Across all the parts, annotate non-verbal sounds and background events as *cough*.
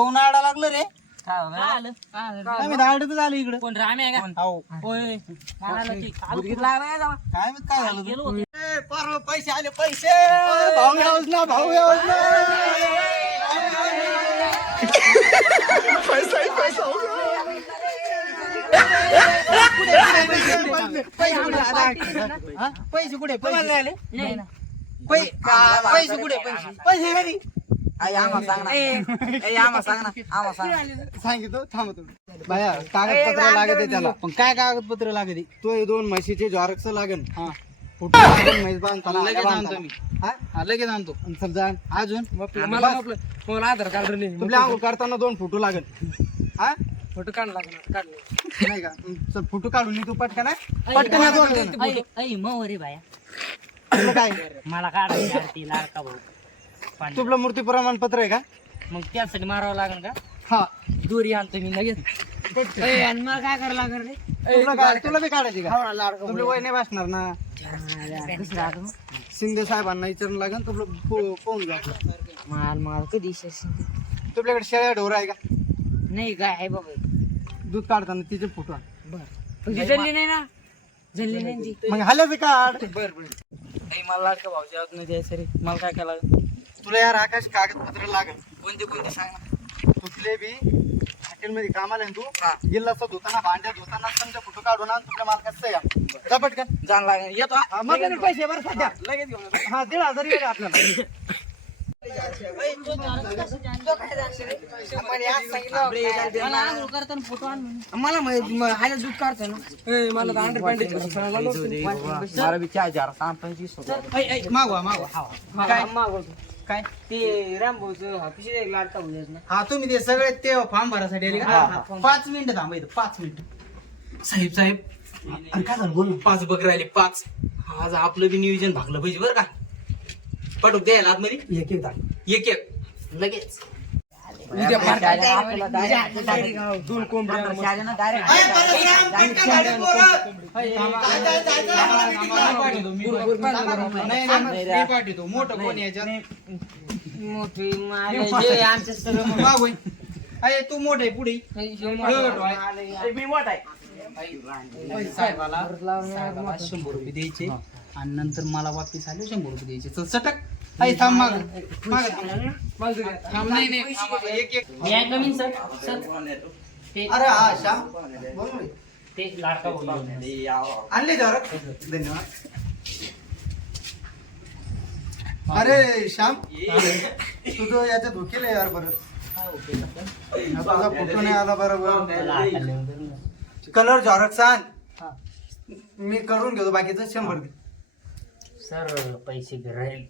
काऊन आडा लागलं रे. हो, दाडतच आलो? इकडे. कोण रामे आहे का हो होय. काय माहीत काय झालं गेलो होतो. पैसे आले पैसे! भाऊ यावच ना भाऊ यावच ना! पैसे कुठे? पैसे कुठे? पैसे. आले? पैसे कुठे? पैसे. पैसे घरी. आई आम्हाला सांग ना. आई आम्हाला सांग ना. आम्हाला सांग. सांगितलं थांब तुम्ही. बाया कागदपत्र लागत त्याला. पण काय कागदपत्र लागत तो हे दोन म्हशीचे झॉरक्स लागन. हा. फोटो लागन, म्हैस बांधताना, लगेच आणतो. मी. हा? हा लगेच आणतो. आणि समजा अजून? मला आपलं मला आधार कार्ड नाही तुला आंघोळ करताना दोन फोटो लागन. हा? फोटो काढ लागणार नाही का? चल फोटो काढून ये तू पटकन हा? पटकन या दोन जण. ऐ, ऐ, मग रे बाया. तुला काय? मला काढायची आरती लाडका भाऊ. पाणी. तुला मूर्ती प्रमाणपत्र आहे का? मग त्यासाठी मारावं लागेल का? हा. दोरी आणतो मी लगेच. आणि मला काय करावं लागेल रे? तुला काय तुला बी काढायची का? तुला वय नाही बसणार ना. मग? शिंदे साहेबांना विचारून लागेल तुला पो- पोहून जा. माल माल कधी? तुझ्याकडे शेळ्या ढोर आहे का? नाही काय आहे बाबा. दूध काढताना तिचे फोटो आण. पण ती जल्ली नाही ना? जल्ली नाही ती. मग हल्याचं काढ. ऐ, मला लाडका भाऊ जेवत नाही द्यायचं रे मला काय काय लागेल? तुला यार आकाश कागदपत्र लागेल कोणते कोणते सांग ना. तुझले बी हॉटेलमध्ये कामाला आहे ना तू? गिल्लाचा धुताना भांड्या धुताना समजा फोटो काढून आण तुझ्या मालकाचं आहे जा पटकन. जाण लागेल येतो हा. हा, मग लगेच पैसे बरं सध्या. लगेच घेऊन येतो. हा दीड हजार येईल आपल्याला. मला आंघोळ करताना फोटो आण म्हणून. मला माहित- म- ह्याला दूध काढतो ना. ए, मला तर अंडर पॅन्ट मला बी चार हजार सांग पंचवीस होतो. मागवा मागवा. काय? मागवतो काय? ते रामभाऊचं ऑफिस लाडका भाऊ ना हा तुम्ही ते सगळे ते फॉर्म भरायसाठी आले हा, का हा. पाच मिनिटं थांबा इथं पाच मिनिटं. साहेब साहेब अरे काय झालं? बोल पाच बघ राहिले पाच. आज आपलं बी नियोजन भागलं पाहिजे बरं का. पाठवू द्यायला आतमध्ये. एक एक एक एक. लगेच. उद्या पार्टी आहे. दोन कोंबड्या नाही नाही, मी पाठवतो मोठं कोण याच्यात? सगळं अरे तू मोठं आहे पुढे. मी मोठा आहे. साहेबाला शंभर रुपये द्यायचे. आणि नंतर मला वापिस आले शंभर रुपये द्यायचे. चल सटक अरे थांब माग. माग. नाही नाही. थांब, आता एक एक. मी आहे कमी सर. सर. ते अरे हा श्याम. बोल ना. ते लाडका भाऊ आणले जरा धन्यवाद. अरे श्याम. तुझं याच्यात धोकेल यार बरं. तुझा फोटो नाही आला बरोबर कलर झॉरक्स आण मी करून घेतो बाकीचं शंभर सर पैसे घे राहील.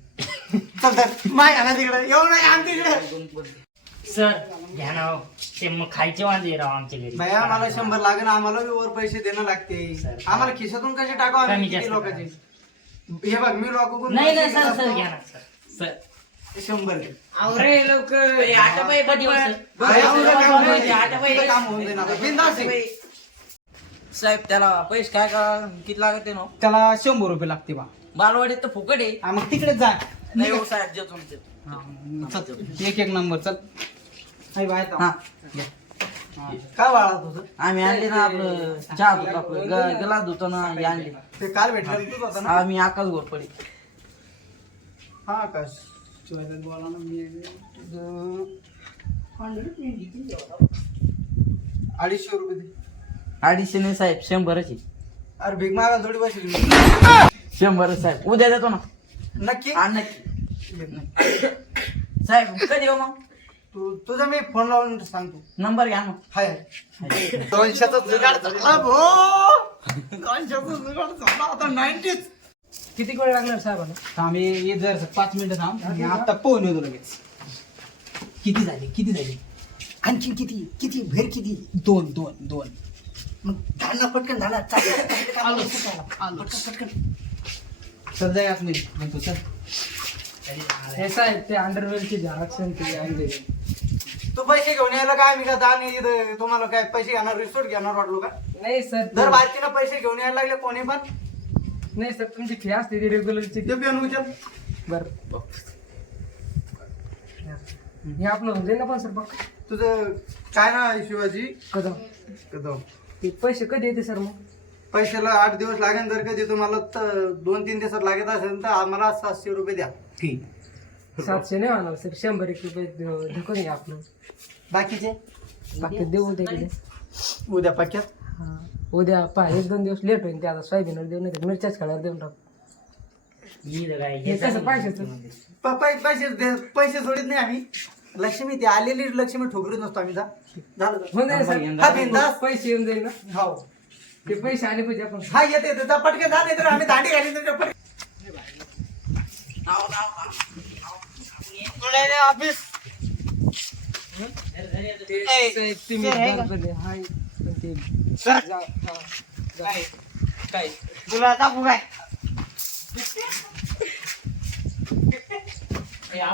चल चल. माय आणा तिकडे. येऊ नाही आण तिकडे. सर घ्या ना हो. ते मग खायचे वांदे राव आमच्या घरी. भैया आम्हाला शंभर लागेल आम्हाला बी वर पैसे देणं लागते. सर. आम्हाला खिशातून कसे टाकावं आम्ही? कमी किती जास्त लोकांचे? हे बघ मी लोक नाही नाही सर सर घ्या ना सर. सर. शंभर आता पाय कधी भैया, काम होऊन आता जाईल. पाय- तुझं काम होऊन जाईल आता. बिनधास्त आहे. साहेब त्याला पैसे काय का किती लागत ना? त्याला शंभर रुपये लागते बा. बालवाडीत तर फुकट आहे. हा, मग तिकडे जा. नाही हो साहेब देतो ना देतो. हा, चल एक एक नंबर चल. आई बाहेर थांब. हा. काय बाळा तुझं आम्ही आणले ना आपलं चहा दूध आपलं ग- गलास धुतो ना हे आणले. ते काल भेटलं तूच होता ना? आम्ही आकाश घोरपडे हा आकाश. मी अडीचशे रुपये दे. अडीचशे नाही साहेब शंभरच आहे. अरे भीक मागायला थोडी बसेल शंभरच साहेब. उद्या देतो ना. नक्की? हा नक्की. *coughs* साहेब कधी येऊ मग? तू तुझा मी फोन लावून सांगतो. नंबर घ्या मग हाय. दोनशेचा जुगाड झाला भो. दोनशेचा जुगाड झाला आता नाईन्टीच किती वेळ लागणार साहेबांना थांब ये ये जर पाच मिनिटं थांब. मी आता पोहून येतो लगेच. किती झाले? किती झाले? आणखीन किती? किती? भेर किती? दोन दोन दोन. मग धाडना पटकन झाला आलो आलो चल जाय आतमध्ये म्हणतो चल. हे साहेब ते अंडरवेलची झेरॉक्स ते आणले. तू पैसे घेऊन यायला काय मी का दान इथं तुम्हाला काय पैसे घेणार रिसोर्ट घेणार वाटलो का? नाही सर दर बारकीला पैसे घेऊन यायला लागले कोणी पण? नाही सर तुमची फी असते ती रेग्युलरची ते पिऊन उचल. बर. हे आपलं होऊन जाईल ना पण सर बघ. तुझं काय नाव आहे शिवाजी? कदम. कदम. ते पैसे कधी येते सर मग? पैशाला आठ दिवस लागेल जर कधी तुम्हाला त- दोन तीन दिवसात लागत असेल तर आम्हाला सातशे रुपये द्या. सातशे नाही होणार सर. शंभर एक रुपये ध- ढकलून घ्या आपलं. बाकीचे? बाकी देऊ तिकडे उद्या पक्क्यात? हा. उद्या पहा एक दोन दिवस लेट होईल ते आता सोयाबीनवर देऊन नाही मिरच्याच खाल्यावर देऊन टाकू. हे कसं पैशाचं प- पै- पैसे दे- पैसे सोडित नाही आम्ही. लक्ष्मी ती आलेली लक्ष्मी ठोकरीत नसतो आम्ही जा. झालं का? हा बिनधास्त. पैसे येऊन जाईल ना? हो. ते पैसे आले पाहिजे आपण. हा येते येते. जा पटके जा नाही तर आम्ही दांडी घाली तुमच्या पटके ते- ते मी बंद पडले. हाय. पण ते जा- हा. काय? तुला दाखवू काय?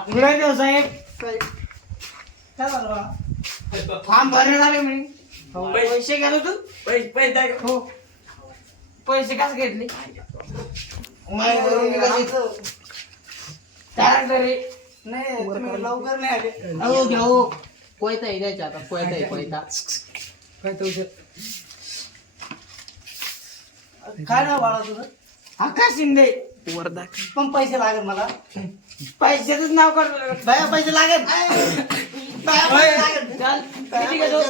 कुठे देऊ साहेब? फॉर्म भरले झाले मी. पैसे गेलो तू. पैसे पैसे हो. पैसे कसं घेतले? रे नाही तुम्ही लवकर नाही आले. अहो घ्या हो. कोयता आहे द्यायचा आता कोयता आहे कोयता काय तो उद्या. काय नाव बाळा तुझं? आकाश शिंदे. पण पैसे लागेल मला. पैशाच नाव काढलं बाया पैसे लागेल. *laughs* बाया पैसे लागेल चल किती घेतो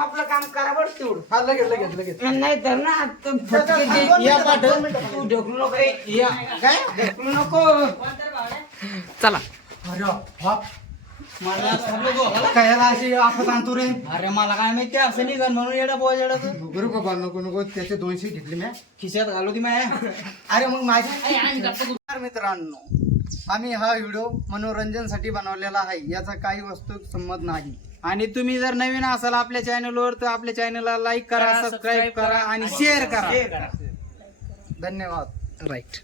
आपलं काम करा बरं तेवढं. हा लगेच लगेच लगेच. नाही तर ना आता फटके दे. या. तू ढकलू नको रे. या. काय? ढकलू नको. चला. अरे बाप मला. कायला अशी आफत आणतो रे? अरे मला काय माहिती असं निघन म्हणून येडा बाबा नको नको. त्याचे दोनशे घेतले मी. खिशात घालू ती माया अरे मग माझे नमस्कार मित्रांनो आम्ही हा व्हिडिओ मनोरंजनसाठी बनवलेला आहे. याचा काही वस्तू संमत नाही. आणि तुम्ही जर नवीन असाल आपल्या चॅनलवर तर आपल्या चॅनलला लाईक करा सबस्क्राईब करा आणि शेअर करा. धन्यवाद. राईट